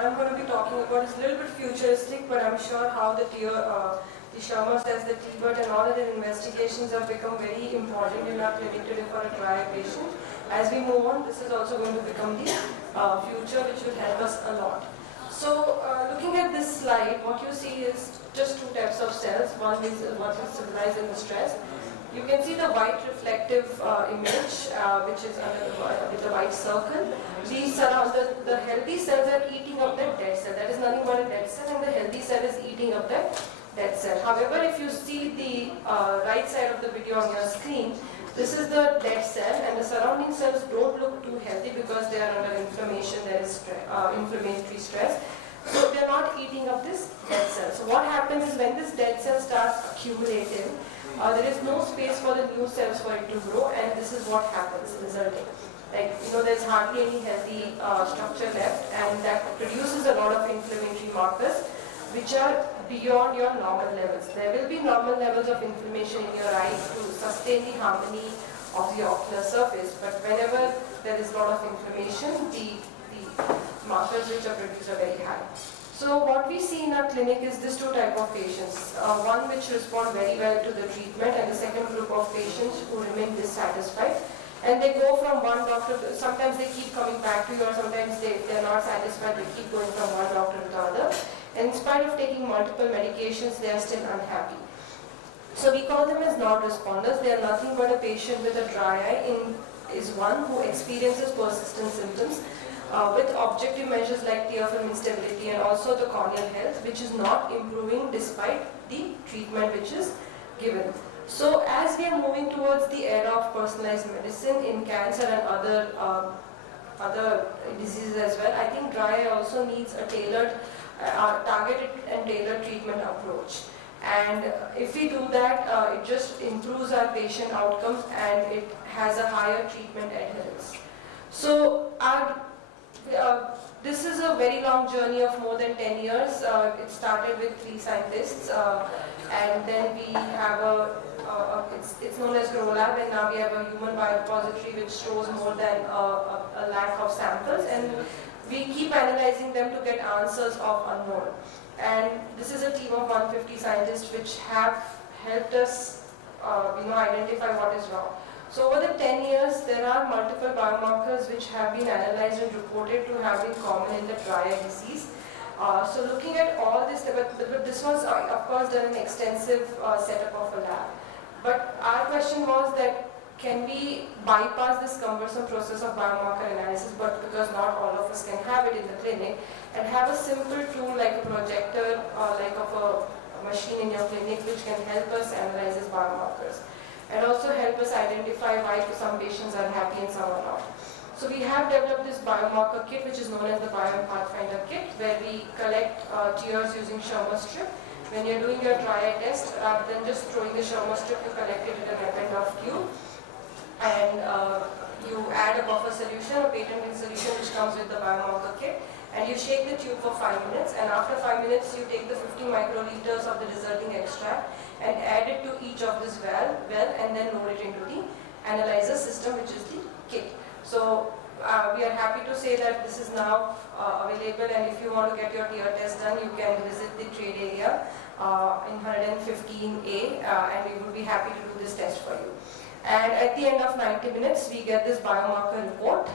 what I'm going to be talking about is a little bit futuristic, but I'm sure how the Khamar says the T-BERT and all other investigations have become very important in our clinic today for a dry eye patient. As we move on, this is also going to become the future, which will help us a lot. So, looking at this slide, what you see is just two types of cells. One is what is symbolized in the stress. You can see the white reflective image, which is under with the white circle. These are the healthy cells are eating up that dead cell. That is nothing but a dead cell, and the healthy cell is eating up that dead cell. However, if you see the right side of the video on your screen, this is the dead cell, and the surrounding cells don't look too healthy because they are under inflammation. There is inflammatory stress. So they are not eating up this dead cell. So what happens is when this dead cell starts accumulating, there is no space for the new cells for it to grow, and this is what happens resulting. Like, there's hardly any healthy structure left, and that produces a lot of inflammatory markers which are beyond your normal levels. There will be normal levels of inflammation in your eye to sustain the harmony of the ocular surface, but whenever there is a lot of inflammation, the markers which are produced are very high. So what we see in our clinic is this two type of patients. One which respond very well to the treatment, and the second group of patients who remain dissatisfied. And they go from one doctor to, sometimes they keep coming back to you, or sometimes they're not satisfied, they keep going from one doctor to the other. And in spite of taking multiple medications, they are still unhappy. So we call them as non-responders. They are nothing but a patient with a dry eye is one who experiences persistent symptoms with objective measures like tear film instability and also the corneal health, which is not improving despite the treatment which is given. So as we are moving towards the era of personalized medicine in cancer and other diseases as well, I think dry eye also needs a tailored, targeted and tailored treatment approach. And if we do that, it just improves our patient outcomes and it has a higher treatment adherence. So this is a very long journey of more than 10 years. It started with 3 scientists, and then we have it's known as GrowLab, and now we have a human biorepository which shows more than a lakh of samples, and we keep analyzing them to get answers of unknown. And this is a team of 150 scientists which have helped us identify what is wrong. So over the 10 years, there are multiple biomarkers which have been analyzed and reported to have been common in the dry eye disease. So looking at all this, but this was of course done an extensive setup of a lab. But our question was that can we bypass this cumbersome process of biomarker analysis, but because not all of us can have it in the clinic, and have a simple tool like a projector or like of a machine in your clinic which can help us analyze these biomarkers. And also help us identify why some patients are happy and some are not. So we have developed this biomarker kit, which is known as the Biomarker kit, where we collect tears using Shermer strip. When you're doing your dry eye test, rather than just throwing the Shermer strip, you collect it in a Repentoff tube, and you add a buffer solution, a patented solution which comes with the biomarker kit, and you shake the tube for 5 minutes, and after 5 minutes you take the 50 microliters of the resulting extract and add it to each of this well, and then load it into the analyzer system, which is the kit. So we are happy to say that this is now available, and if you want to get your tear test done, you can visit the trade area in 115A, and we would be happy to do this test for you. And at the end of 90 minutes, we get this biomarker report.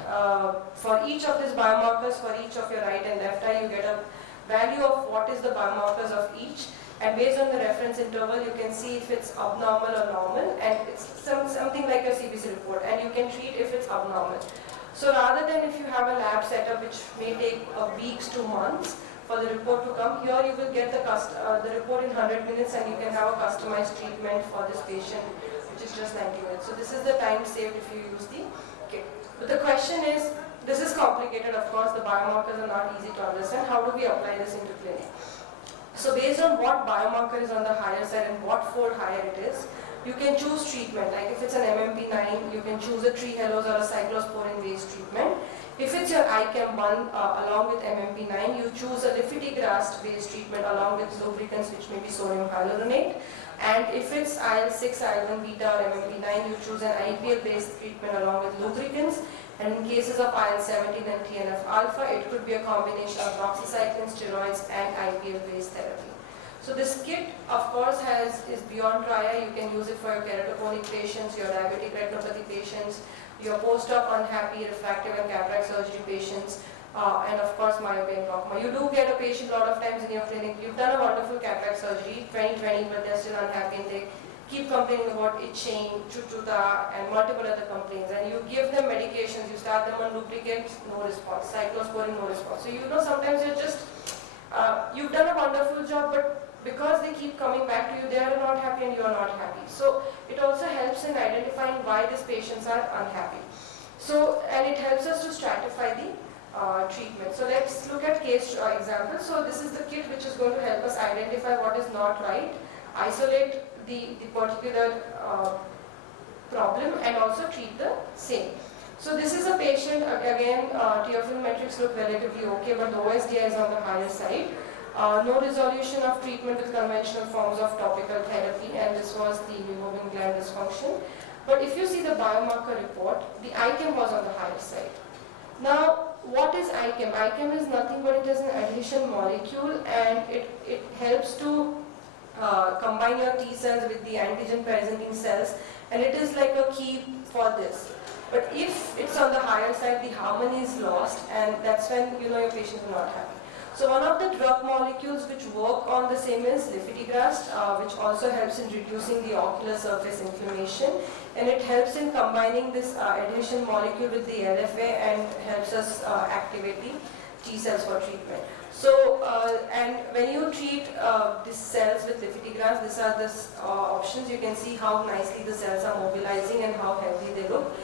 For each of these biomarkers, for each of your right and left eye, you get a value of what is the biomarkers of each. And based on the reference interval, you can see if it's abnormal or normal, and it's something like a CBC report, and you can treat if it's abnormal. So rather than if you have a lab setup which may take weeks to months for the report to come, here you will get the report in 100 minutes, and you can have a customized treatment for this patient, which is just 90 minutes. So this is the time saved if you use the kit. But the question is, this is complicated, of course, the biomarkers are not easy to understand. How do we apply this into clinic? So based on what biomarker is on the higher side and what fold higher it is, you can choose treatment. Like if it's an MMP9, you can choose a Trehalose or a cyclosporin-based treatment. If it's your ICAM1 along with MMP9, you choose a lifitegrast-based treatment along with lubricants, which may be sodium hyaluronate. And if it's IL-6, IL-1 beta or MMP9, you choose an IPL-based treatment along with lubricants. And in cases of IL-17 and TNF-alpha, it could be a combination of doxycycline, steroids, and IPL-based therapy. So this kit, of course, is beyond trial. You can use it for your keratoponic patients, your diabetic retinopathy patients, your post-op unhappy refractive and cataract surgery patients, and of course myopia and glaucoma. You do get a patient a lot of times in your clinic. You've done a wonderful cataract surgery, 2020, but they're still unhappy and they keep complaining about itching, chuchuta, and multiple other complaints. And you give them medications, you start them on lubricants, no response. Cyclosporin, no response. So you know sometimes you're just, you've done a wonderful job, but because they keep coming back to you, they are not happy and you are not happy. So it also helps in identifying why these patients are unhappy. So, and it helps us to stratify the treatment. So let's look at case examples. So this is the kit which is going to help us identify what is not right, isolate the particular problem, and also treat the same. So this is a patient, again, tearfilm metrics look relatively okay, but the OSDI is on the higher side. No resolution of treatment with conventional forms of topical therapy, and this was the removing gland dysfunction. But if you see the biomarker report, the ICAM was on the higher side. Now, what is ICAM? ICAM is nothing but it is an adhesion molecule, and it helps to combine your T cells with the antigen presenting cells, and it is like a key for this. But if it's on the higher side, the harmony is lost, and that's when you know your patient is not happy. So one of the drug molecules which work on the same is lifitegrast, which also helps in reducing the ocular surface inflammation, and it helps in combining this adhesion molecule with the LFA and helps us activate the T cells for treatment. So, and when you treat these cells with lifitegrast, these are the options. You can see how nicely the cells are mobilizing and how healthy they look,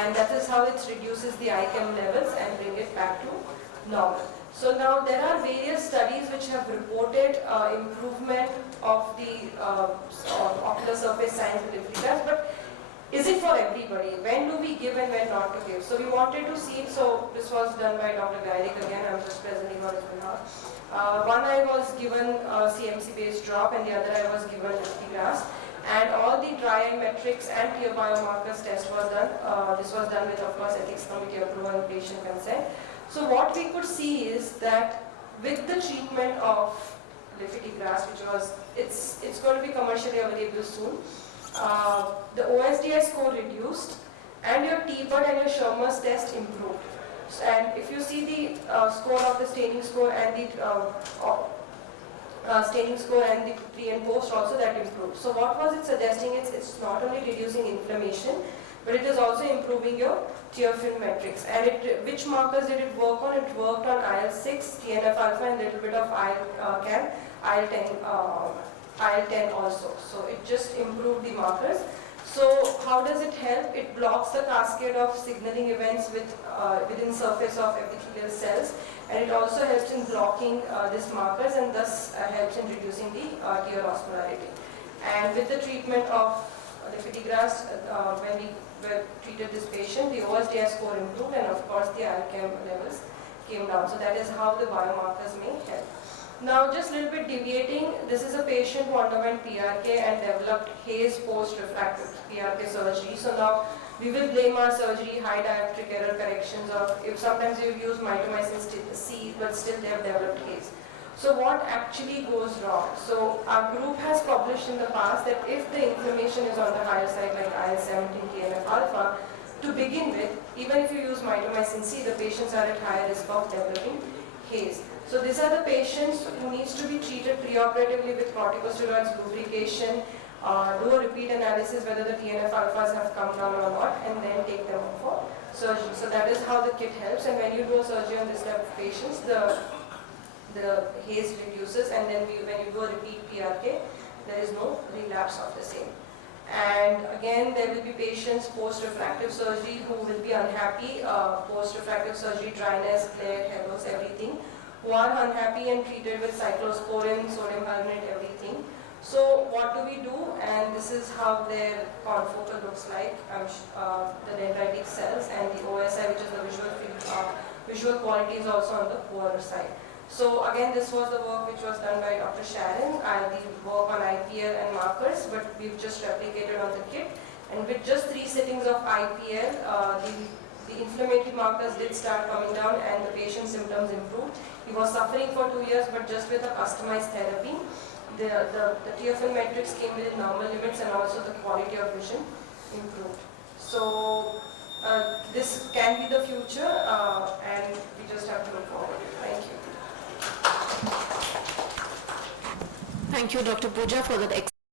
and that is how it reduces the ICAM levels and bring it back to normal. So now there are various studies which have reported improvement of the ocular surface signs with lifitegrast, but is it for everybody? When do we give and when not to give? So we wanted to see, so this was done by Dr. Gairik again, I'm just presenting on his behalf. One eye was given CMC based drop and the other eye was given lifitegrast, and all the dry eye metrics and peer biomarkers test was done. This was done with, of course, ethics committee approval and patient consent. So what we could see is that with the treatment of lifitegrast, which was, it's going to be commercially available soon, the OSDI score reduced and your T-BUD and your Schirmer's test improved. And if you see the score of the staining score and the pre and post also, that improved. So what was it suggesting? It's not only reducing inflammation, but it is also improving your tearfilm metrics. And which markers did it work on? It worked on IL-6, TNF-alpha, and a little bit of IL-10, IL-10 also. So it just improved the markers. So how does it help? It blocks the cascade of signaling events within surface of epithelial cells, and it also helps in blocking these markers, and thus helps in reducing the tear osmolarity. And with the treatment of lifitegrast, when we treated this patient, the OSDI score improved, and of course the ICAM levels came down. So that is how the biomarkers may help. Now, just a little bit deviating, this is a patient who underwent PRK and developed haze post-refractive PRK surgery. So now we will blame our surgery, high dioptric error corrections, or if sometimes you've used mitomycin C, but still they have developed haze. So what actually goes wrong? So our group has published in the past that if the inflammation is on the higher side, like IL-17, TNF-alpha, to begin with, even if you use mitomycin C, the patients are at higher risk of developing haze. So these are the patients who needs to be treated preoperatively with corticosteroids, lubrication, do a repeat analysis whether the TNF-alphas have come down or not, and then take them up for surgery. So that is how the kit helps, and when you do a surgery on this type of patients, the haze reduces, and then when you do a repeat PRK, there is no relapse of the same. And again, there will be patients post-refractive surgery who will be unhappy, post-refractive surgery, dryness, glare, hair loss, everything, who are unhappy and treated with cyclosporin, sodium carbonate, everything. So what do we do? And this is how their confocal looks like, the dendritic cells, and the OSI, which is the visual quality, is also on the poorer side. So again, this was the work which was done by Dr. Sharon, the work on IPL and markers, but we've just replicated on the kit. And with just 3 sittings of IPL, the inflammatory markers did start coming down and the patient's symptoms improved. He was suffering for 2 years, but just with a customized therapy, the TFL metrics came within normal limits and also the quality of vision improved. So this can be the future and we just have to look forward. Thank you. Thank you, Dr. Pooja, for that excellent